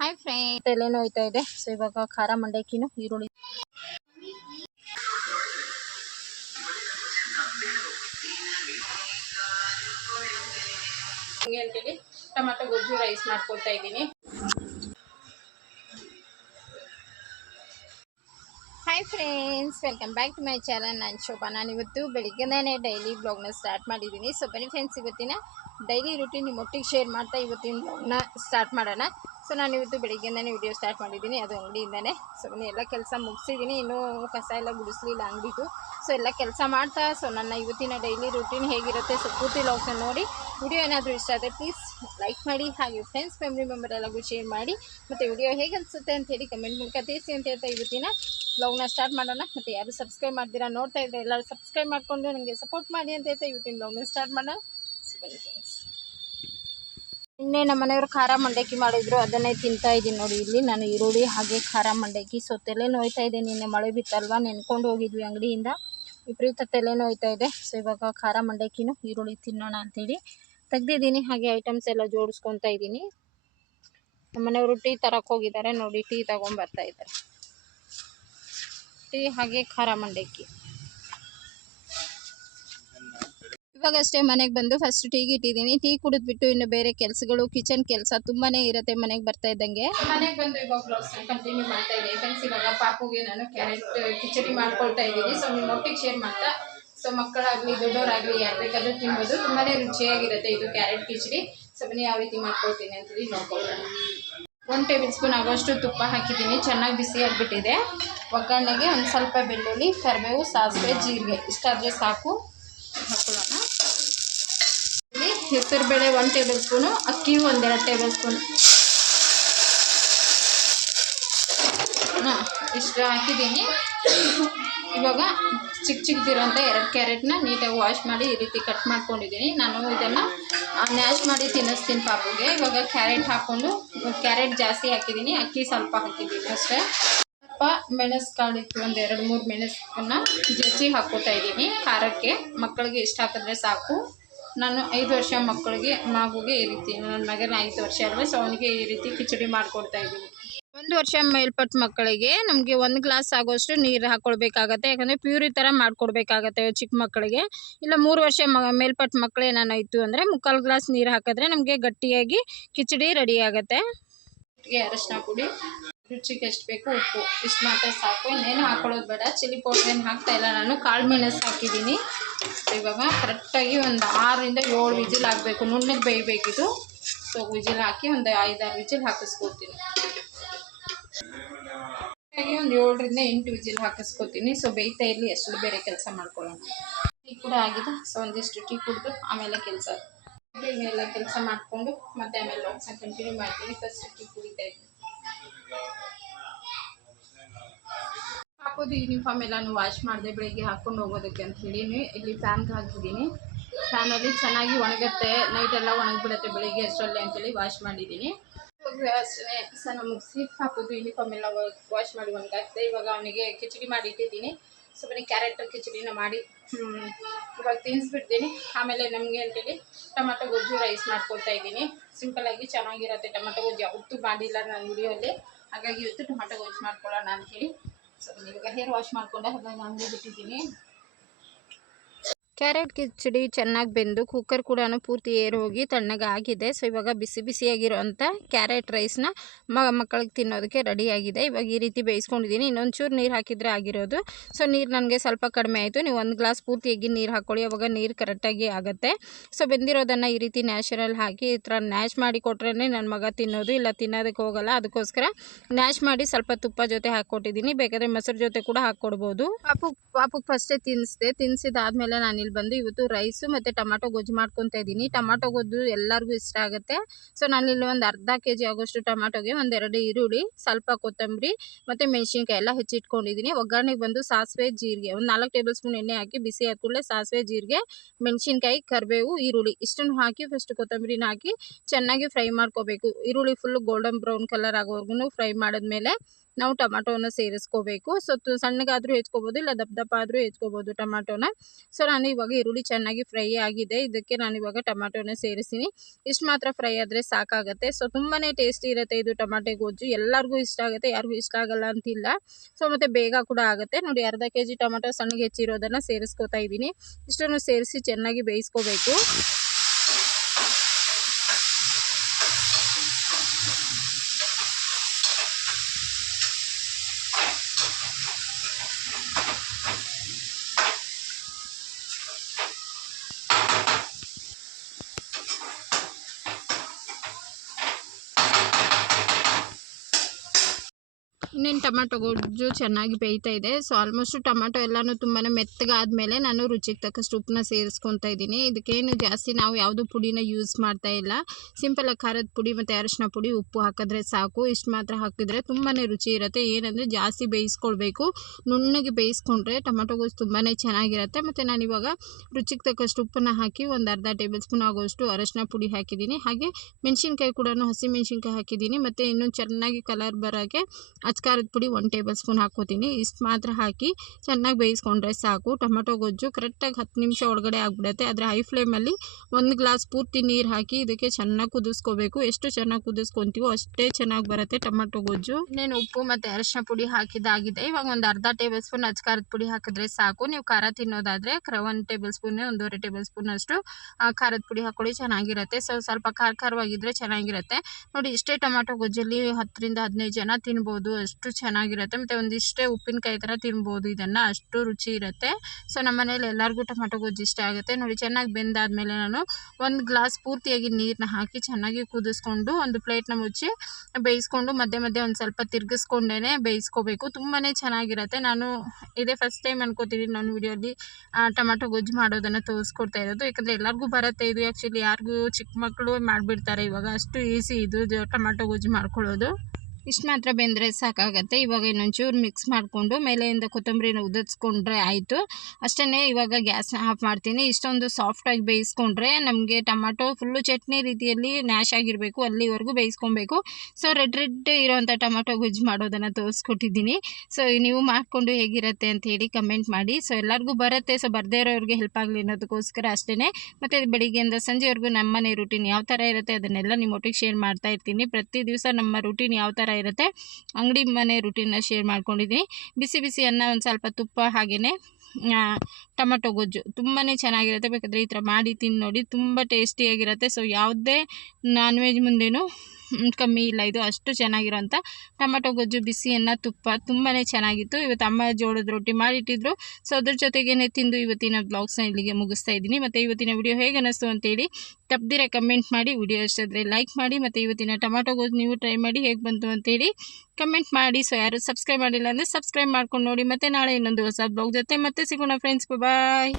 Hi friend ತಲೆನೋ ಹೋಯ್ತಾ ಇದೆ. So ಇವಾಗ ಖಾರ ಮಂಡಕ್ಕಿನೂ ಈರುಳ್ಳಿ. ಅಂತೇಳಿ ಟೊಮೆಟೊ ಗೊಜ್ಜು ರೈಸ್ ಮಾಡ್ಕೊಳ್ತಾ ಇದ್ದೀನಿ. Friends welcome back to my channel ನಾನು ಶೋಭಾ. ನಾನು ಇವತ್ತು ಬೆಳಿಗ್ಗೆನೇ ಡೈಲಿ ಬ್ಲಾಗ್ನ ಸ್ಟಾರ್ಟ್ ಮಾಡಿದ್ದೀನಿ. ಸೊ ಬನ್ನಿ ಫ್ರೆಂಡ್ಸ್ ಇವತ್ತಿನ ಡೈಲಿ ರುಟೀನ್ ನಿಮ್ಮೊಟ್ಟಿಗೆ ಶೇರ್ ಮಾಡ್ತಾ ಇವತ್ತಿನ ಬ್ಲಾಗ್ನ ಸ್ಟಾರ್ಟ್ ಮಾಡೋಣ. ಸೊ ನಾನು ಇವತ್ತು ಬೆಳಿಗ್ಗೆನೇ ವಿಡಿಯೋ ಸ್ಟಾರ್ಟ್ ಮಾಡಿದ್ದೀನಿ. ಅದು ಅಂಗಡಿಯಿಂದನೇ. ಸೊ ಬನ್ನಿ, ಎಲ್ಲ ಕೆಲಸ ಮುಗಿಸಿದ್ದೀನಿ. ಇನ್ನೂ ಕಸ ಎಲ್ಲ ಗುಡಿಸ್ಲಿಲ್ಲ ಅಂಗಡಿದು. ಸೊ ಎಲ್ಲ ಕೆಲಸ ಮಾಡ್ತಾ ಸೊ ನನ್ನ ಇವತ್ತಿನ ಡೈಲಿ ರೂಟೀನ್ ಹೇಗಿರುತ್ತೆ ಸೊ ಪೂರ್ತಿ ಲಾಗ್ಸ್ ನೋಡಿ. ವಿಡಿಯೋ ಏನಾದರೂ ಇಷ್ಟ ಆದರೆ ಪ್ಲೀಸ್ ಲೈಕ್ ಮಾಡಿ, ಹಾಗೆ ಫ್ರೆಂಡ್ಸ್ ಫ್ಯಾಮಿಲಿ ಮೆಂಬರ್ ಎಲ್ಲಗೂ ಶೇರ್ ಮಾಡಿ. ಮತ್ತು ವಿಡಿಯೋ ಹೇಗೆ ಅನಿಸುತ್ತೆ ಅಂತ ಹೇಳಿ ಕಮೆಂಟ್ ಮೂಲಕ ತಿಳಿಸಿ ಅಂತ ಹೇಳ್ತಾ ಇವತ್ತಿನ ಬ್ಲಾಗ್ನ ಸ್ಟಾರ್ಟ್ ಮಾಡೋಣ. ಮತ್ತು ಯಾರು ಸಬ್ಸ್ಕ್ರೈಬ್ ಮಾಡ್ತೀರಾ ನೋಡ್ತಾ ಇದ್ದರೆ ಎಲ್ಲರೂ ಸಬ್ಸ್ಕ್ರೈಬ್ ಮಾಡಿಕೊಂಡು ನನಗೆ ಸಪೋರ್ಟ್ ಮಾಡಿ ಅಂತ ಹೇಳ್ತಾ ಇವತ್ತಿನ ಬ್ಲಾಗ್ನ ಸ್ಟಾರ್ಟ್ ಮಾಡೋಣ. ನಿನ್ನೆ ನಮ್ಮ ಮನೆಯವರು ಖಾರ ಮಂಡಕ್ಕಿ ಮಾಡಿದ್ರು, ಅದನ್ನೇ ತಿಂತಾ ಇದ್ದೀನಿ ನೋಡಿ. ಇಲ್ಲಿ ನಾನು ಈರುಳ್ಳಿ ಹಾಗೆ ಖಾರ ಮಂಡಕ್ಕಿ, ಸೊ ತಲೆ ನೋಯ್ತಾ ಇದೆ. ನಿನ್ನೆ ಮಳೆ ಬಿತ್ತಲ್ವಾ? ನೆನ್ಕೊಂಡು ಹೋಗಿದ್ವಿ ಅಂಗಡಿಯಿಂದ. ವಿಪರೀತ ತಲೆ ನೋಯ್ತಾ ಇದೆ. ಸೊ ಇವಾಗ ಖಾರ ಮಂಡಕ್ಕಿನೂ ಈರುಳ್ಳಿ ತಿನ್ನೋಣ ಅಂತೇಳಿ ತೆಗ್ದಿದ್ದೀನಿ. ಹಾಗೆ ಐಟಮ್ಸ್ ಎಲ್ಲ ಜೋಡಿಸ್ಕೊತಾ ಇದ್ದೀನಿ. ನಮ್ಮ ಮನೆಯವರು ಟೀ ತರಕ್ಕೆ ಹೋಗಿದ್ದಾರೆ ನೋಡಿ. ಟೀ ತಗೊಂಬರ್ತಾ ಇದ್ದಾರೆ. ಟೀ ಹಾಗೆ ಖಾರ ಮಂಡಕ್ಕಿ. ಇವಾಗಷ್ಟೇ ಮನೆಗೆ ಬಂದು ಫಸ್ಟ್ ಟೀಗೆ ಇಟ್ಟಿದ್ದೀನಿ. ಟೀ ಕುಡಿದ್ಬಿಟ್ಟು ಇನ್ನು ಬೇರೆ ಕೆಲಸಗಳು ಕಿಚನ್ ಕೆಲಸ ತುಂಬಾನೇ ಇರುತ್ತೆ ಮನೆಗೆ ಬರ್ತಾ ಇದ್ದಂಗೆ. ಮನೆಗೆ ಬಂದು ಇವಾಗ ಬ್ಲೌಸ್ ಕಂಟಿನ್ಯೂ ಮಾಡ್ತಾ ಇದ್ದೀನಿ. ಫ್ರೆಂಡ್ಸ್ ಇವಾಗ ಪಾಪುಗೆ ನಾನು ಕ್ಯಾರೆಟ್ ಕಿಚಡಿ ಮಾಡ್ಕೊಳ್ತಾ ಇದ್ದೀನಿ. ಸೊ ನಿಮ್ಮ ಒಟ್ಟಿಗೆ ಶೇರ್ ಮಾಡ್ತಾ? ಸೊ ಮಕ್ಕಳಾಗಲಿ ದೊಡ್ಡವರಾಗಲಿ ಯಾರು ಬೇಕಾದ್ರೂ ತಿನ್ಬೋದು. ತುಂಬಾನೇ ರುಚಿಯಾಗಿರುತ್ತೆ ಇದು ಕ್ಯಾರೆಟ್ ಕಿಚಡಿ. ಸೊ ಬನ್ನಿ ಯಾವ ರೀತಿ ಮಾಡ್ಕೊಳ್ತೀನಿ ಅಂತೇಳಿ ನೋಡ್ಕೊಳ್ಳೋಣ. ಒಂದು ಟೇಬಲ್ ಸ್ಪೂನ್ ಆಗೋಷ್ಟು ತುಪ್ಪ ಹಾಕಿದ್ದೀನಿ. ಚೆನ್ನಾಗಿ ಬಿಸಿ ಆಗಿಬಿಟ್ಟಿದೆ. ಒಗ್ಗರಣೆಗೆ ಒಂದು ಸ್ವಲ್ಪ ಬೆಳ್ಳುಳ್ಳಿ, ಕರಿಬೇವು, ಸಾಸಿವೆ, ಜೀರಿಗೆ. ಇಷ್ಟಾದರೆ ಸಾಕು. ಹಾಕೊಳ್ಳೋಣ. ಹೆಸರುಬೇಳೆ ಒಂದು ಟೇಬಲ್ ಸ್ಪೂನು, ಅಕ್ಕಿ ಒಂದೆರಡು ಟೇಬಲ್ ಸ್ಪೂನು. ಹಾಂ, ಇಷ್ಟು ಹಾಕಿದ್ದೀನಿ. ಇವಾಗ ಚಿಕ್ಕ ಚಿಕ್ಕದಿರೋಂಥ ಎರಡು ಕ್ಯಾರೆಟ್ನ ನೀಟಾಗಿ ವಾಶ್ ಮಾಡಿ ಈ ರೀತಿ ಕಟ್ ಮಾಡ್ಕೊಂಡಿದ್ದೀನಿ. ನಾನು ಇದನ್ನು ನ್ಯಾಶ್ ಮಾಡಿ ತಿನ್ನಿಸ್ತೀನಿ ಪಾಪುಗೆ. ಇವಾಗ ಕ್ಯಾರೆಟ್ ಹಾಕ್ಕೊಂಡು, ಕ್ಯಾರೆಟ್ ಜಾಸ್ತಿ ಹಾಕಿದ್ದೀನಿ. ಅಕ್ಕಿ ಸ್ವಲ್ಪ ಹಾಕಿದ್ದೀನಿ ಅಷ್ಟೇ. ಸ್ವಲ್ಪ ಮೆಣಸು ಇತ್ತು, ಒಂದು ಎರಡು ಮೂರು ಮೆಣಸನ್ನ ಜಜ್ಜಿ ಹಾಕ್ಕೋತಾ ಇದ್ದೀನಿ. ಖಾರಕ್ಕೆ ಮಕ್ಕಳಿಗೆ ಇಷ್ಟ ಹಾಕಿದ್ರೆ ಸಾಕು. ನಾನು ಐದು ವರ್ಷ ಮಕ್ಕಳಿಗೆ, ಮಗುಗೆ ಈ ರೀತಿ, ನನ್ನ ಮಗನ ಐದು ವರ್ಷ ಅಲ್ವೇ ಸೊ ಅವನಿಗೆ ಈ ರೀತಿ ಕಿಚಡಿ ಮಾಡಿಕೊಡ್ತಾ ಇದ್ದೀನಿ. ಒಂದು ವರ್ಷ ಮೇಲ್ಪಟ್ಟ ಮಕ್ಕಳಿಗೆ ನಮಗೆ ಒಂದು ಗ್ಲಾಸ್ ಆಗೋಷ್ಟು ನೀರು ಹಾಕ್ಕೊಳ್ಬೇಕಾಗತ್ತೆ ಯಾಕಂದರೆ ಪ್ಯೂರಿ ಥರ ಮಾಡಿಕೊಡ್ಬೇಕಾಗತ್ತೆ ಚಿಕ್ಕ ಮಕ್ಕಳಿಗೆ. ಇಲ್ಲ ಮೂರು ವರ್ಷ ಮ, ಮೇಲ್ಪಟ್ಟ ಮಕ್ಕಳು ಏನಾನಾಯಿತು ಅಂದರೆ ಮುಕ್ಕಾಲು ಗ್ಲಾಸ್ ನೀರು ಹಾಕಿದ್ರೆ ನಮಗೆ ಗಟ್ಟಿಯಾಗಿ ಕಿಚಡಿ ರೆಡಿ ಆಗುತ್ತೆ. ಅರಶಿನ ಪುಡಿ. ರುಚಿಗೆ ಎಷ್ಟು ಬೇಕು ಉಪ್ಪು. ಇಷ್ಟು ಮಾತ್ರ ಸಾಕು. ಇನ್ನೇನು ಹಾಕೊಳ್ಳೋದು ಬೇಡ. ಚಿಲ್ಲಿ ಪೌಡರ್ ಏನು ಹಾಕ್ತಾ ಇಲ್ಲ ನಾನು. ಕಾಳು ಮೆಣಸು ಹಾಕಿದ್ದೀನಿ. ಇವಾಗ ಕರೆಕ್ಟಾಗಿ ಒಂದು ಆರರಿಂದ ಏಳು ವಿಜಿಲ್ ಹಾಕಬೇಕು. ನುಣ್ಣಗೆ ಬೇಯಬೇಕಿದು. ಸೊ, ವಿಜಿಲ್ ಹಾಕಿ ಒಂದು ಐದಾರು ವಿಜಿಲ್ ಹಾಕಿಸ್ಕೊತೀನಿ. ಒಂದು ಏಳರಿಂದ ಎಂಟು ವಿಜಿಲ್ ಹಾಕಿಸ್ಕೊತೀನಿ. ಸೊ, ಬೇಯ್ತಾ ಇರಲಿ. ಎಷ್ಟು ಬೇರೆ ಕೆಲಸ ಮಾಡ್ಕೊಳ್ಳೋಣ. ಟೀ ಕೂಡ ಆಗಿದೆ. ಸೊ, ಒಂದಿಷ್ಟು ಟೀ ಕುಡಿದು ಆಮೇಲೆ ಕೆಲಸ. ಎಲ್ಲ ಕೆಲಸ ಮಾಡಿಕೊಂಡು ಮತ್ತೆ ಆಮೇಲೆ ಕಂಟಿನ್ಯೂ ಮಾಡ್ತೀನಿ. ಫಸ್ಟ್ ಟೀ ಕುಡಿತಾ ಇದ್ದೀನಿ. ಹಾಕೋದು ಯೂನಿಫಾರ್ಮ್ ಎಲ್ಲಾನು ವಾಶ್ ಮಾಡಿದೆ, ಬೆಳಿಗ್ಗೆ ಹಾಕ್ಕೊಂಡು ಹೋಗೋದಕ್ಕೆ ಅಂತ ಹೇಳಿನಿ. ಇಲ್ಲಿ ಫ್ಯಾನ್ಗೆ ಹಾಕಿದ್ದೀನಿ. ಫ್ಯಾನಲ್ಲಿ ಚೆನ್ನಾಗಿ ಒಣಗುತ್ತೆ ನೈಟ್ ಎಲ್ಲ ಒಣಗಿಬಿಡುತ್ತೆ ಬೆಳಿಗ್ಗೆ ಅಷ್ಟರಲ್ಲಿ ಅಂತೇಳಿ ವಾಶ್ ಮಾಡಿದ್ದೀನಿ. ಅಷ್ಟೇ ಸ್ನಾನ ಮುಗಿಸಿ ಹಾಕೋದು ಯೂನಿಫಾರ್ಮ್ ಎಲ್ಲ ವಾಶ್ ಮಾಡಿ ಒಣಗಾಕ್ತೆ. ಇವಾಗ ಅವನಿಗೆ ಕಿಚಡಿ ಮಾಡಿ ಇಟ್ಟಿದ್ದೀನಿ. ಸೊ ಬನ್ನಿ ಕ್ಯಾರೆಟ್ ಕಿಚಡಿನ ಮಾಡಿ ಇವಾಗ ತಿನ್ನಿಸ್ಬಿಡ್ತೀನಿ ಆಮೇಲೆ ನಮಗೆ ಅಂತೇಳಿ ಟೊಮೆಟೊ ಗೊಜ್ಜು ರೈಸ್ ಮಾಡ್ಕೊಳ್ತಾ ಇದ್ದೀನಿ. ಸಿಂಪಲ್ಲಾಗಿ ಚೆನ್ನಾಗಿರುತ್ತೆ. ಟೊಮೆಟೊ ಗೊಜ್ಜು ಯಾವತ್ತೂ ಮಾಡಿಲ್ಲ ನಾನು ವಿಡಿಯೋಲ್ಲಿ ಹಾಗಾಗಿ ಇವತ್ತು ಟೊಮೆಟೊ ವಾಶ್ ಮಾಡ್ಕೊಳ್ಳೋಣ ಅಂತ ಹೇಳಿ. ಸೊ ಇವಾಗ ಹೇರ್ ವಾಶ್ ಮಾಡ್ಕೊಂಡೆ, ಹಾಗಾಗಿ ಹಂಗೆ ಬಿಟ್ಟಿದ್ದೀನಿ. ಕ್ಯಾರೆಟ್ ಕಿಚಡಿ ಚೆನ್ನಾಗಿ ಬೆಂದು ಕುಕ್ಕರ್ ಕೂಡ ಪೂರ್ತಿ ಏರು ಹೋಗಿ ತಣ್ಣಗಾಗಿದೆ. ಸೊ ಇವಾಗ ಬಿಸಿ ಬಿಸಿಯಾಗಿರೋಂಥ ಕ್ಯಾರೆಟ್ ರೈಸ್ನ ಮಕ್ಕಳಿಗೆ ತಿನ್ನೋದಕ್ಕೆ ರೆಡಿಯಾಗಿದೆ. ಇವಾಗ ಈ ರೀತಿ ಬೇಯಿಸ್ಕೊಂಡಿದ್ದೀನಿ. ಇನ್ನೊಂದು ಚೂರು ನೀರು ಹಾಕಿದರೆ ಆಗಿರೋದು. ಸೊ ನೀರು ನನಗೆ ಸ್ವಲ್ಪ ಕಡಿಮೆ ಆಯಿತು. ನೀವು ಒಂದು ಗ್ಲಾಸ್ ಪೂರ್ತಿಯಾಗಿ ನೀರು ಹಾಕ್ಕೊಳ್ಳಿ ಅವಾಗ ನೀರು ಕರೆಕ್ಟಾಗಿ ಆಗುತ್ತೆ. ಸೊ ಬೆಂದಿರೋದನ್ನು ಈ ರೀತಿ ನ್ಯಾಚುರಲ್ ಹಾಕಿ ಈ ಥರ ನ್ಯಾಶ್ ಮಾಡಿ ಕೊಟ್ರೇ ನನ್ನ ಮಗ ತಿನ್ನೋದು. ಇಲ್ಲ, ತಿನ್ನೋದಕ್ಕೆ ಹೋಗಲ್ಲ. ಅದಕ್ಕೋಸ್ಕರ ನ್ಯಾಶ್ ಮಾಡಿ ಸ್ವಲ್ಪ ತುಪ್ಪ ಜೊತೆ ಹಾಕ್ಕೊಟ್ಟಿದ್ದೀನಿ ಬೇಕಾದರೆ ಮೊಸರು ಜೊತೆ ಕೂಡ ಹಾಕ್ಕೊಡ್ಬೋದು ಪಾಪು, ಪಾಪುಗೆ ಫಸ್ಟೇ ತಿನ್ನಿಸ್ದೆ ತಿನ್ನಿಸಿದಾದ್ಮೇಲೆ ನಾನು ಇಲ್ಲಿ ಬಂದು ಇವತ್ತು ರೈಸು ಮತ್ತು ಟೊಮಾಟೊ ಗೊಜ್ಜು ಮಾಡ್ಕೊತಾ ಇದ್ದೀನಿ. ಟೊಮಾಟೊ ಗೊಜ್ಜು ಎಲ್ಲರಿಗೂ ಇಷ್ಟ ಆಗುತ್ತೆ. ಸೊ ಇಲ್ಲಿ ಒಂದು ಅರ್ಧ ಕೆ ಜಿ ಆಗೋಷ್ಟು ಟೊಮಾಟೊಗೆ ಒಂದೆರಡು ಈರುಳ್ಳಿ, ಸ್ವಲ್ಪ ಕೊತ್ತಂಬರಿ ಮತ್ತು ಮೆಣಸಿನ್ಕಾಯಿ ಎಲ್ಲ ಹೆಚ್ಚಿಟ್ಕೊಂಡಿದ್ದೀನಿ ಒಗ್ಗರಣೆಗೆ ಬಂದು ಸಾಸಿವೆ, ಜೀರಿಗೆ ಒಂದು ನಾಲ್ಕು ಟೇಬಲ್ ಸ್ಪೂನ್ ಎಣ್ಣೆ ಹಾಕಿ ಬಿಸಿ ಆದ ಕೂಡಲೇ ಸಾಸಿವೆ, ಜೀರಿಗೆ, ಮೆಣಸಿನ್ಕಾಯಿ, ಕರಿಬೇವು, ಈರುಳ್ಳಿ ಇಷ್ಟನ್ನು ಹಾಕಿ ಫಸ್ಟ್ ಕೊತ್ತಂಬರಿನ ಹಾಕಿ ಚೆನ್ನಾಗಿ ಫ್ರೈ ಮಾಡ್ಕೋಬೇಕು. ಈರುಳ್ಳಿ ಫುಲ್ ಗೋಲ್ಡನ್ ಬ್ರೌನ್ ಕಲರ್ ಆಗೋವರೆಗೂ ಫ್ರೈ ಮಾಡಿದ್ಮೇಲೆ ನಾವು ಟೊಮ್ಯಾಟೋನ ಸೇರಿಸ್ಕೋಬೇಕು. ಸೊ ಸಣ್ಣಗಾದರೂ ಹೆಚ್ಕೋಬೋದು, ಇಲ್ಲ ದಪ್ಪ ದಪ್ಪ ಆದರೂ ಹೆಚ್ಕೋಬೋದು ಟೊಮಾಟೋನ. ಸೊ ನಾನು ಇವಾಗ ಈರುಳ್ಳಿ ಚೆನ್ನಾಗಿ ಫ್ರೈ ಆಗಿದೆ. ಇದಕ್ಕೆ ನಾನು ಇವಾಗ ಟೊಮ್ಯಾಟೋನ ಸೇರಿಸ್ತೀನಿ. ಇಷ್ಟು ಮಾತ್ರ ಫ್ರೈ ಆದರೆ ಸಾಕಾಗುತ್ತೆ. ಸೊ ತುಂಬಾ ಟೇಸ್ಟಿ ಇರುತ್ತೆ ಇದು ಟೊಮ್ಯಾಟೊ ಗೊಜ್ಜು. ಎಲ್ಲರಿಗೂ ಇಷ್ಟ ಆಗುತ್ತೆ, ಯಾರಿಗೂ ಇಷ್ಟ ಆಗಲ್ಲ ಅಂತಿಲ್ಲ. ಸೊ ಮತ್ತು ಬೇಗ ಕೂಡ ಆಗುತ್ತೆ. ನೋಡಿ, ಅರ್ಧ ಕೆ ಜಿ ಟೊಮಾಟೊ ಸಣ್ಣಗೆ ಹೆಚ್ಚಿರೋದನ್ನು ಸೇರಿಸ್ಕೋತಾ ಇದ್ದೀನಿ. ಇಷ್ಟನ್ನು ಸೇರಿಸಿ ಚೆನ್ನಾಗಿ ಬೇಯಿಸ್ಕೋಬೇಕು. ಇನ್ನೇನು ಟೊಮೆಟೊ ಗೊಜ್ಜು ಚೆನ್ನಾಗಿ ಬೇಯ್ತಾ ಇದೆ. ಸೊ ಆಲ್ಮೋಸ್ಟ್ ಟೊಮೆಟೊ ಎಲ್ಲನೂ ತುಂಬಾ ಮೆತ್ತಗಾದ್ಮೇಲೆ ನಾನು ರುಚಿಗೆ ತಕ್ಕಷ್ಟು ಉಪ್ಪನ್ನ ಸೇರಿಸ್ಕೊತಾ ಇದ್ದೀನಿ. ಇದಕ್ಕೇನು ಜಾಸ್ತಿ ನಾವು ಯಾವುದು ಪುಡಿನ ಯೂಸ್ ಮಾಡ್ತಾ ಇಲ್ಲ. ಸಿಂಪಲ್ ಖಾರದ ಪುಡಿ ಮತ್ತು ಅರಿಶಿನ ಪುಡಿ, ಉಪ್ಪು ಹಾಕಿದ್ರೆ ಸಾಕು. ಇಷ್ಟು ಮಾತ್ರ ಹಾಕಿದ್ರೆ ತುಂಬಾ ರುಚಿ ಇರುತ್ತೆ. ಏನಂದರೆ ಜಾಸ್ತಿ ಬೇಯಿಸ್ಕೊಳ್ಬೇಕು. ನುಣ್ಣಗೆ ಬೇಯಿಸ್ಕೊಂಡ್ರೆ ಟೊಮೆಟೊ ಗೊಜ್ಜು ತುಂಬಾ ಚೆನ್ನಾಗಿರುತ್ತೆ. ಮತ್ತು ನಾನಿವಾಗ ರುಚಿಗೆ ತಕ್ಕಷ್ಟು ಉಪ್ಪನ್ನು ಹಾಕಿ ಒಂದು ಅರ್ಧ ಟೇಬಲ್ ಸ್ಪೂನ್ ಆಗೋಷ್ಟು ಅರಶಿನ ಪುಡಿ ಹಾಕಿದ್ದೀನಿ. ಹಾಗೆ ಮೆಣಸಿನ್ಕಾಯಿ ಕೂಡ ಹಸಿ ಮೆಣಸಿನ್ಕಾಯಿ ಹಾಕಿದ್ದೀನಿ. ಮತ್ತು ಇನ್ನೂ ಚೆನ್ನಾಗಿ ಕಲರ್ ಬರೋಕ್ಕೆ ಅಚ್ಕಾರದ ಪುಡಿ ಒನ್ ಟೇಬಲ್ ಸ್ಪೂನ್ ಹಾಕ್ಕೋತೀನಿ. ಇಷ್ಟು ಮಾತ್ರ ಹಾಕಿ ಚೆನ್ನಾಗಿ ಬೇಯಿಸ್ಕೊಂಡ್ರೆ ಸಾಕು. ಟೊಮೆಟೊ ಗೊಜ್ಜು ಕರೆಕ್ಟಾಗಿ ಹತ್ತು ನಿಮಿಷ ಒಳಗಡೆ ಆಗಿಬಿಡುತ್ತೆ. ಆದರೆ ಹೈ ಫ್ಲೇಮಲ್ಲಿ ಒಂದು ಗ್ಲಾಸ್ ಪೂರ್ತಿ ನೀರು ಹಾಕಿ ಇದಕ್ಕೆ ಚೆನ್ನಾಗಿ ಕುದಿಸ್ಕೋಬೇಕು. ಎಷ್ಟು ಚೆನ್ನಾಗಿ ಕುದಿಸ್ಕೊತೀವೋ ಅಷ್ಟೇ ಚೆನ್ನಾಗಿ ಬರುತ್ತೆ ಟೊಮೆಟೊ ಗೊಜ್ಜು. ಇನ್ನೇನು ಉಪ್ಪು ಮತ್ತು ಅರಶಿನ ಪುಡಿ ಹಾಕಿದ್ದಾಗಿದೆ. ಇವಾಗ ಒಂದು ಅರ್ಧ ಟೇಬಲ್ ಸ್ಪೂನ್ ಅಚ್ಕಾರದ ಪುಡಿ ಹಾಕಿದ್ರೆ ಸಾಕು. ನೀವು ಖಾರ ತಿನ್ನೋದಾದರೆ ಕ್ರ ಒಂದು ಟೇಬಲ್ ಸ್ಪೂನ್, ಒಂದೂವರೆ ಟೇಬಲ್ ಸ್ಪೂನ್ ಅಷ್ಟು ಖಾರದ ಪುಡಿ ಹಾಕ್ಕೊಳ್ಳಿ ಚೆನ್ನಾಗಿರುತ್ತೆ. ಸೊ, ಸ್ವಲ್ಪ ಖಾರ ಖಾರವಾಗಿದ್ದರೆ ಚೆನ್ನಾಗಿರುತ್ತೆ. ನೋಡಿ, ಇಷ್ಟೇ ಟೊಮೆಟೊ ಗೊಜ್ಜಲ್ಲಿ ಹತ್ತರಿಂದ ಹದಿನೈದು ಜನ ತಿನ್ಬೋದು ಅಷ್ಟು. ಚೆನ್ನಾಗಿರುತ್ತೆ. ಮತ್ತು ಒಂದಿಷ್ಟೇ ಉಪ್ಪಿನಕಾಯಿ ಥರ ತಿನ್ಬೋದು. ಇದನ್ನು ಅಷ್ಟು ರುಚಿ ಇರುತ್ತೆ. ಸೊ, ನಮ್ಮ ಮನೇಲಿ ಎಲ್ಲರಿಗೂ ಟೊಮೆಟೊ ಗೊಜ್ಜು ಇಷ್ಟ ಆಗುತ್ತೆ. ನೋಡಿ, ಚೆನ್ನಾಗಿ ಬೆಂದಾದಮೇಲೆ ನಾನು ಒಂದು ಗ್ಲಾಸ್ ಪೂರ್ತಿಯಾಗಿ ನೀರನ್ನ ಹಾಕಿ ಚೆನ್ನಾಗಿ ಕುದಿಸ್ಕೊಂಡು ಒಂದು ಪ್ಲೇಟ್ನ ಮುಚ್ಚಿ ಬೇಯಿಸ್ಕೊಂಡು ಮಧ್ಯೆ ಮಧ್ಯೆ ಒಂದು ಸ್ವಲ್ಪ ತಿರ್ಗಿಸ್ಕೊಂಡೇ ಬೇಯಿಸ್ಕೋಬೇಕು. ತುಂಬಾ ಚೆನ್ನಾಗಿರುತ್ತೆ. ನಾನು ಇದೇ ಫಸ್ಟ್ ಟೈಮ್ ಅನ್ಕೋತೀನಿ ನಾನು ವಿಡಿಯೋಲಿ ಟೊಮೆಟೊ ಗೊಜ್ಜು ಮಾಡೋದನ್ನು ತೋರಿಸ್ಕೊಡ್ತಾ ಇರೋದು. ಯಾಕಂದರೆ ಎಲ್ಲರಿಗೂ ಬರುತ್ತೆ. ಇದು ಆ್ಯಕ್ಚುಲಿ ಯಾರಿಗೂ ಚಿಕ್ಕ ಮಕ್ಕಳು ಮಾಡಿಬಿಡ್ತಾರೆ ಇವಾಗ. ಅಷ್ಟು ಈಸಿ ಇದು ಟೊಮಾಟೊ ಗೊಜ್ಜು ಮಾಡ್ಕೊಳ್ಳೋದು. ಇಷ್ಟು ಮಾತ್ರ ಬೆಂದರೆ ಸಾಕಾಗತ್ತೆ. ಇವಾಗ ಇನ್ನೊಂಚೂರು ಮಿಕ್ಸ್ ಮಾಡಿಕೊಂಡು ಮೇಲೆಯಿಂದ ಕೊತ್ತಂಬರಿನ ಉದಿಸ್ಕೊಂಡ್ರೆ ಆಯಿತು. ಅಷ್ಟೇ ಇವಾಗ ಗ್ಯಾಸ್ನ ಆಫ್ ಮಾಡ್ತೀನಿ. ಇಷ್ಟೊಂದು ಸಾಫ್ಟಾಗಿ ಬೇಯಿಸ್ಕೊಂಡ್ರೆ ನಮಗೆ ಟೊಮಾಟೊ ಫುಲ್ಲು ಚಟ್ನಿ ರೀತಿಯಲ್ಲಿ ನ್ಯಾಶ್ ಆಗಿರಬೇಕು. ಅಲ್ಲಿವರೆಗೂ ಬೇಯಿಸ್ಕೊಬೇಕು. ಸೊ ರೆಡ್ ರೆಡ್ ಇರೋವಂಥ ಟೊಮಾಟೊ ಗೊಜ್ಜು ಮಾಡೋದನ್ನು ತೋರಿಸ್ಕೊಟ್ಟಿದ್ದೀನಿ. ಸೊ ನೀವು ಮಾಡಿಕೊಂಡು ಹೇಗಿರುತ್ತೆ ಅಂತ ಹೇಳಿ ಕಮೆಂಟ್ ಮಾಡಿ. ಸೊ ಎಲ್ಲರಿಗೂ ಬರುತ್ತೆ. ಸೊ ಬರದೇ ಇರೋರಿಗೆ ಹೆಲ್ಪ್ ಆಗಲಿ ಅನ್ನೋದಕ್ಕೋಸ್ಕರ ಅಷ್ಟೇ ಮತ್ತು ಬೆಳಿಗ್ಗೆಯಿಂದ ಸಂಜೆವರೆಗೂ ನಮ್ಮನೆ ರೂಟೀನ್ ಯಾವ ಥರ ಇರುತ್ತೆ ಅದನ್ನೆಲ್ಲ ನಿಮ್ಮೊಟ್ಟಿಗೆ ಶೇರ್ ಮಾಡ್ತಾ ಇರ್ತೀನಿ. ಪ್ರತಿ ದಿವಸ ನಮ್ಮ ರೂಟೀನ್ ಯಾವ ಥರ ಇರುತ್ತೆ. ಅಂಗಡಿ ಮನೆ ರುಟೀನ ಶೇರ್ ಮಾಡ್ಕೊಂಡಿದ್ದೀನಿ ಬಿಸಿ ಬಿಸಿ ಅನ್ನ ಒಂದು ಸ್ವಲ್ಪ ತುಪ್ಪ ಹಾಗೆಯೇ ಟೊಮಟೊ ಗೊಜ್ಜು ತುಂಬಾ ಚೆನ್ನಾಗಿರುತ್ತೆ. ಬೇಕಾದರೆ ಈ ಥರ ಮಾಡಿ ತಿಂದು ನೋಡಿ ತುಂಬ ಟೇಸ್ಟಿಯಾಗಿರುತ್ತೆ ಸೊ ಯಾವುದೇ ನಾನ್ ವೆಜ್ ಮುಂದೆನೂ ಮ್, ಕಮ್ಮಿ ಇಲ್ಲ. ಇದು ಅಷ್ಟು ಚೆನ್ನಾಗಿರೋಂಥ ಟೊಮೆಟೊ ಗೊಜ್ಜು ಬಿಸಿ ತುಪ್ಪ ತುಂಬಾ ಚೆನ್ನಾಗಿತ್ತು. ಇವತ್ತು ಅಮ್ಮ ಜೋಳದ ರೊಟ್ಟಿ ಮಾಡಿಟ್ಟಿದ್ರು. ಸೊ ಅದ್ರ ಜೊತೆಗೇನೆ ತಿಂದು ಇವತ್ತಿನ ಬ್ಲಾಗ್ಸ್ನ ಇಲ್ಲಿಗೆ ಮುಗಿಸ್ತಾ ಇದ್ದೀನಿ. ಮತ್ತು ಇವತ್ತಿನ ವಿಡಿಯೋ ಹೇಗೆ ಅನ್ನಿಸ್ತು ಅಂತೇಳಿ ತಪ್ಪದಿರ ಕಮೆಂಟ್ ಮಾಡಿ. ವಿಡಿಯೋ ಇಷ್ಟಾದರೆ ಲೈಕ್ ಮಾಡಿ. ಮತ್ತು ಇವತ್ತಿನ ಟೊಮೆಟೊ ಗೊಜ್ಜು ನೀವು ಟ್ರೈ ಮಾಡಿ ಹೇಗೆ ಬಂತು ಅಂತೇಳಿ ಕಮೆಂಟ್ ಮಾಡಿ. ಸೊ ಯಾರು ಸಬ್ಸ್ಕ್ರೈಬ್ ಮಾಡಿಲ್ಲ ಅಂದರೆ ಸಬ್ಸ್ಕ್ರೈಬ್ ಮಾಡ್ಕೊಂಡು ನೋಡಿ. ಮತ್ತು ನಾಳೆ ಇನ್ನೊಂದು ಹೊಸ ಬ್ಲಾಗ್ ಜೊತೆ ಮತ್ತೆ ಸಿಗೋಣ ಫ್ರೆಂಡ್ಸ್ ಬಾಯ್